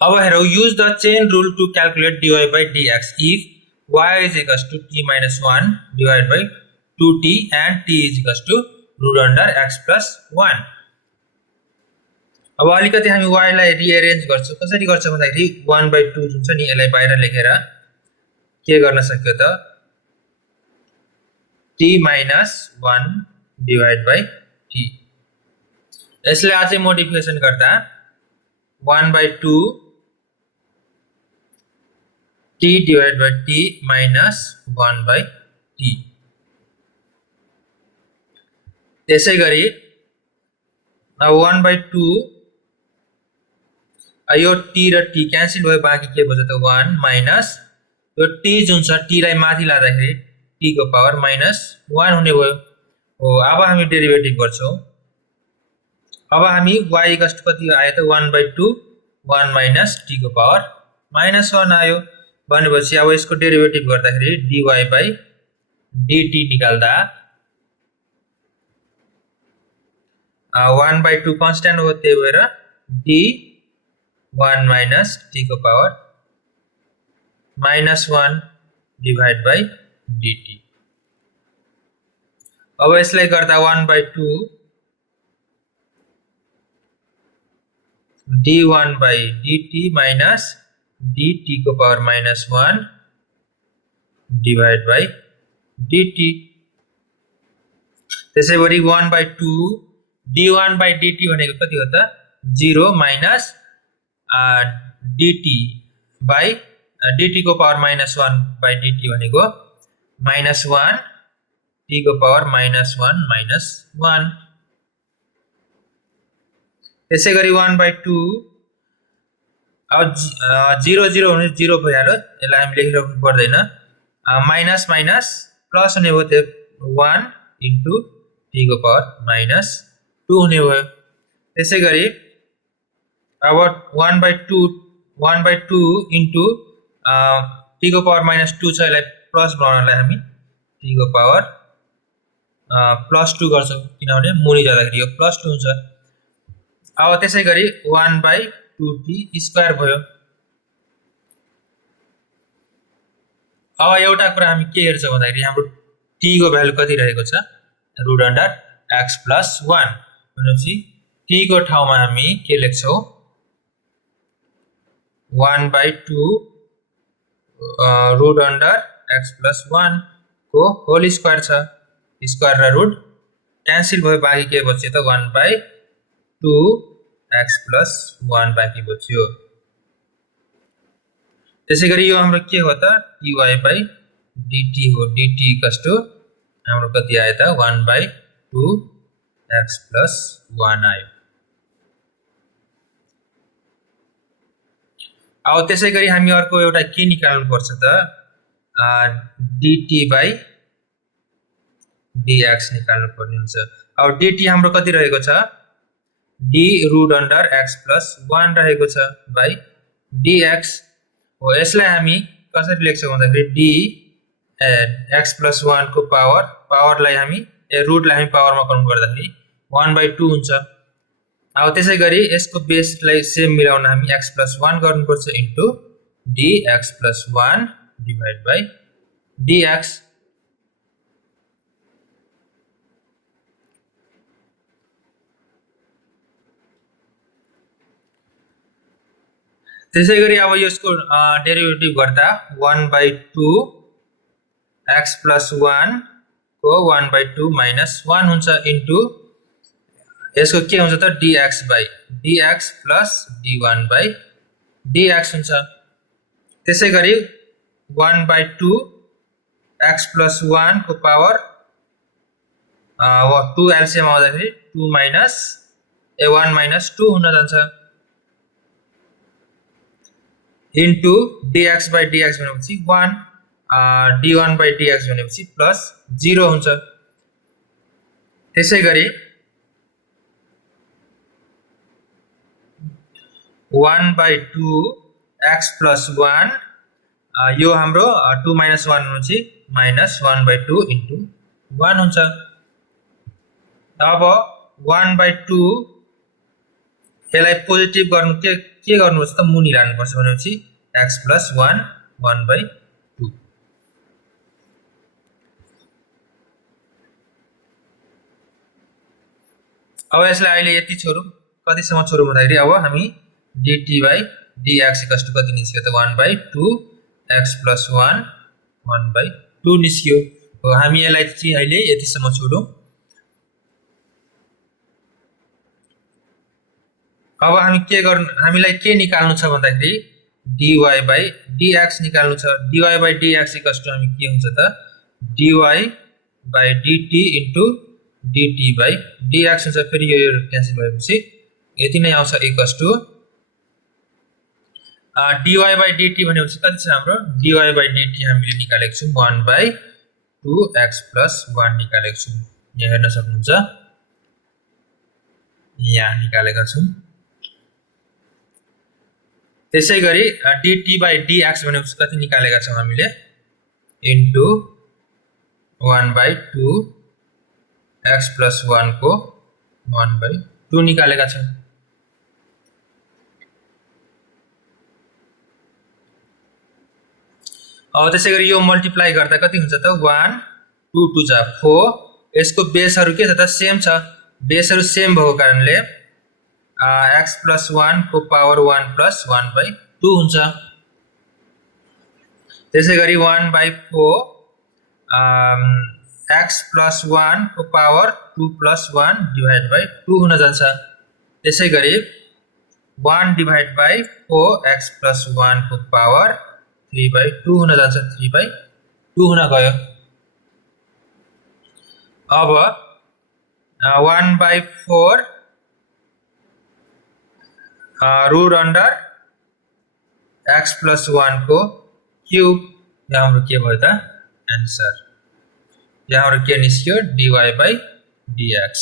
अब हेरौँ use the chain rule to calculate dy by dx if y is equals to t minus 1 divided by 2t and t is equals to root under x plus 1. अब अलिकति हामी y लाई रिअरेन्ज गर्छौं कसरी गर्छ भन्दाखेरि 1/2 जुन छ नि यसलाई बाहिर लेखेर के गर्न सक्यो त t minus 1 divided by t यसले अझै मोडिफिकेसन गर्दा 1/2 t divided by t minus 1 by t त्यसै गरी 1/2 यो t र t क्यान्सल भयो बाँकी के बच्यो त 1 माइनस यो t जुन छ t लाई माथि लाँदाखेरि t को पावर माइनस 1 हुने भयो हो अब हामी डेरिभेटिभ गर्छौं अब हामी y इक्वल टु कति आयो त 1/2 1 माइनस t को पावर माइनस 1 आयो भनेपछि अब यसको डेरिभेटिभ गर्दाखेरि dy by dt निकाल्दा 1/2 कन्स्ट्यान्ट हो त्यही भएर d 1 minus t को power minus 1 divided by dt अब यसलाई गर्दा 1/2 d1 by dt minus dt को power minus 1 divided by dt त्यसै गरी 1/2 d1 by dt भनेको कति हो त 0 minus dt by dt को पावर minus 1 by dt भनेको minus 1 t को पावर minus 1 minus 1 त्यसै गरी 1/2 अब 0 0 हुने 0 भइहाल्यो यसलाई हामी लेखिराख्नु पर्दैन माइनस माइनस प्लस हुने भयो त्यो 1 into t को पावर minus 2 हुने भयो त्यसै गरी अब 1/2 into t को पावर minus 2 छ यसलाई प्लस बनाउनलाई हामी t को पावर प्लस 2 गर्छौं किनभने मुनि जाँदाखेरि यो प्लस 2 हुन्छ अब त्यसै गरी 1/2t स्क्वायर भयो अब एउटा कुरा हामी के हेर्छौं भन्दाखेरि हाम्रो t को भ्यालु कति रहेको छ रुट अन्डर x plus 1 भनेपछि t को ठाउँमा हामी के लेख्छौं 1/2 root under x plus 1 को होल स्क्वायर छ स्क्वायर र रुट क्यान्सल भयो बाँकी के बच्यो त 1/2 x plus 1 बाँकी बच्यो त्यसै गरी यो हाम्रो के हो त dy by dt हो dt इक्वल्स टु हाम्रो कति आयो त 1/2 x plus 1 आयो अब त्यसै गरी हामी अर्को एउटा के निकाल्नु पर्छ त dt by dx निकाल्नु पर्ने हुन्छ अब dt हाम्रो कति रहेको छ d root under x plus 1 रहेको छ by dx हो यसलाई हामी कसरी लेख्छौं भन्दाखेरि d x plus 1 को पावरलाई हामी रुटलाई हामी पावरमा कन्भर्ट गर्दाखेरि 1/2 हुन्छ अब त्यसै गरी यसको बेसलाई सेम मिलाउन हामी x plus 1 गर्नुपर्छ into dx plus 1 divide by dx त्यसै गरी अब यसको डेरिभेटिभ गर्दा 1/2 x plus 1 को 1/2 minus 1 हुन्छ इन्टु यसको के हुन्छ त dx by dx plus d1 by dx हुन्छ त्यसै गरी 1/2 x plus 1 को पावर 2 एलसीएम आउँदाखेरि 2 minus 1 minus 2 हुन जान्छ into dx by dx भनेपछि 1 d1 by dx भनेपछि प्लस 0 हुन्छ त्यसै गरी 1/2 x plus 1 यो हाम्रो 2 minus 1 भनेपछि minus 1/2 into 1 हुन्छ अब 1/2 यसलाई पोजिटिभ गर्नु के के गर्नुपर्छ त मुनि लानुपर्छ भनेपछि x plus 1 1/2। अब यसलाई अहिले यति छोडौं, कतिसम्म छोडौं भन्दाखेरि अब हामी dt by dx कति निस्क्यो त 1/2 x plus 1 1/2 निस्क्यो। हो हामी यसलाई चाहिँ अहिले यतिसम्म छोडौं। अब हामीलाई के निकाल्नु छ भन्दाखेरि dy by dx निकाल्नु छ। dy by dx हामी के हुन्छ त dy by dt into dt by dx हुन्छ। फेरि यो क्यान्सल भएपछि यति नै आउँछ equals to dy by dt भनेपछि कति छ हाम्रो dy by dt हामीले निकालेको छौं 1/2 x plus 1 निकालेको छौं। यहाँ हेर्न सक्नुहुन्छ, यहाँ निकालेका छौं। त्यसैगरी dt by dx भनेपछि कति निकालेका छौं हामीले इन्टु 1/2 x plus 1 को 1/2 निकालेका छौं। अब त्यसैगरी यो मल्टिप्लाई गर्दा कति हुन्छ त 1 2 2 जा 4। यसको बेसहरु के छ त सेम छ। बेसहरु सेम भएको कारणले x plus 1 को पावर 1 plus 1/2 हुन्छ। त्यसैगरी 1/4 x plus 1 को पावर 2 plus 1 divided by 2 हुन जान्छ। त्यसैगरी 1 divided by 4 x plus 1 को पावर 3/2 हुन जान्छ। 3/2 हुन गयो। अब 1/4 रूट अंडर x plus 1 को क्यूब, यहाँ हाम्रो के भयो त आन्सर। यहाँ हाम्रो के निस्क्यो dy by dx।